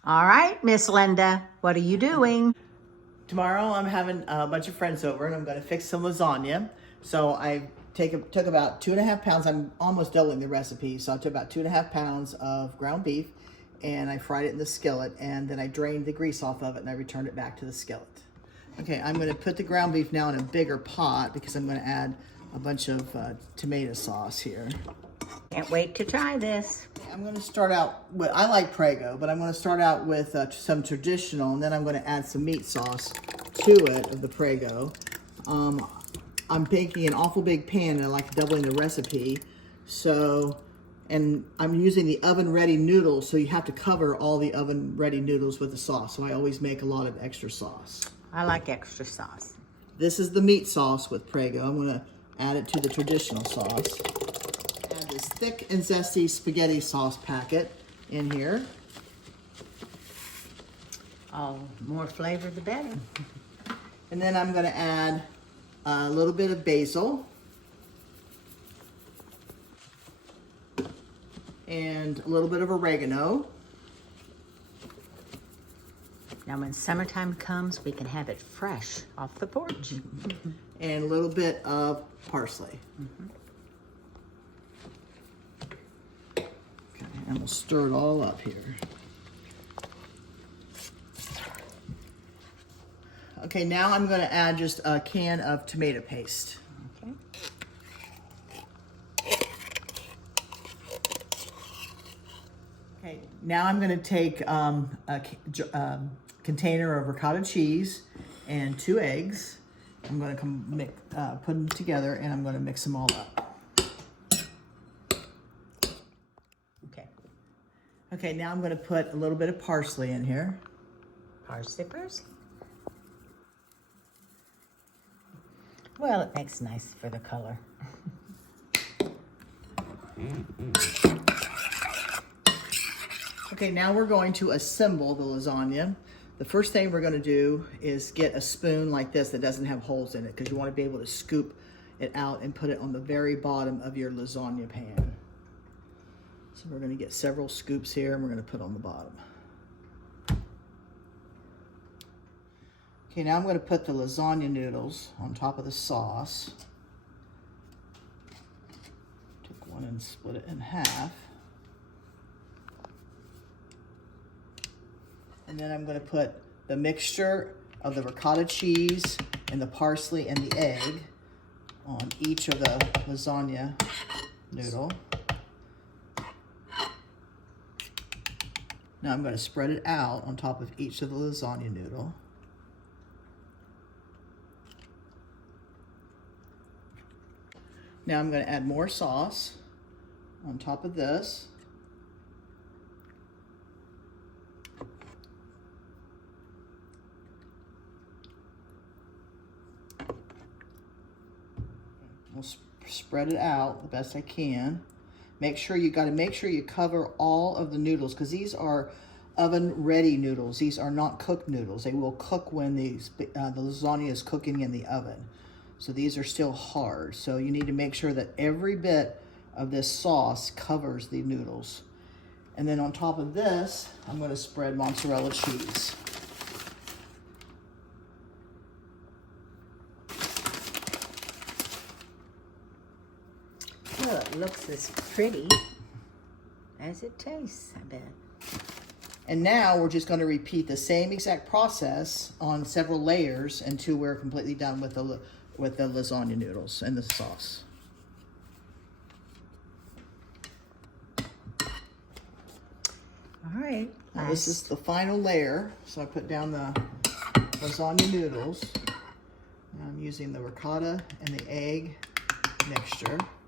All right, Miss Linda, what are you doing? Tomorrow I'm having a bunch of friends over and I'm going to fix some lasagna. So I took about 2.5 pounds. I'm almost doubling the recipe. So I took about 2.5 pounds of ground beef and I fried it in the skillet, and then I drained the grease off of it and I returned it back to the skillet. Okay, I'm going to put the ground beef now in a bigger pot because I'm going to add a bunch of tomato sauce here. Can't wait to try this. I'm going to start out with, I like Prego, but I'm going to start out with some traditional, and then I'm going to add some meat sauce to it of the Prego. I'm baking an awful big pan, and I like doubling the recipe. So, and I'm using the oven-ready noodles, so you have to cover all the oven-ready noodles with the sauce. So I always make a lot of extra sauce. I like extra sauce. This is the meat sauce with Prego. I'm going to add it to the traditional sauce. Add this thick and zesty spaghetti sauce packet in here. Oh, more flavor the better. And then I'm going to add a little bit of basil and a little bit of oregano. Now when summertime comes, we can have it fresh off the porch. And a little bit of parsley. Okay, and we'll stir it all up here. Okay, now I'm going to add just a can of tomato paste. Okay. Okay, now I'm going to take a container of ricotta cheese and 2 eggs. I'm going to put them together and I'm going to mix them all up. Okay. Okay, now I'm going to put a little bit of parsley in here. Parsley first. Well, it makes nice for the color. Okay, now we're going to assemble the lasagna. The first thing we're going to do is get a spoon like this that doesn't have holes in it, because you want to be able to scoop it out and put it on the very bottom of your lasagna pan. So we're going to get several scoops here and we're going to put on the bottom. Okay, now I'm going to put the lasagna noodles on top of the sauce. Took one and split it in half. And then I'm going to put the mixture of the ricotta cheese and the parsley and the egg on each of the lasagna noodle. Now I'm going to spread it out on top of each of the lasagna noodle. Now I'm going to add more sauce on top of this. We'll spread it out the best I can. Make sure you cover all of the noodles, because these are oven-ready noodles. These are not cooked noodles. They will cook when the lasagna is cooking in the oven. So these are still hard. So you need to make sure that every bit of this sauce covers the noodles. And then on top of this, I'm going to spread mozzarella cheese. Well, it looks as pretty as it tastes, I bet. And now we're just going to repeat the same exact process on several layers until we're completely done with the lasagna noodles and the sauce. All right. Now this is the final layer. So I put down the lasagna noodles. Now I'm using the ricotta and the egg mixture.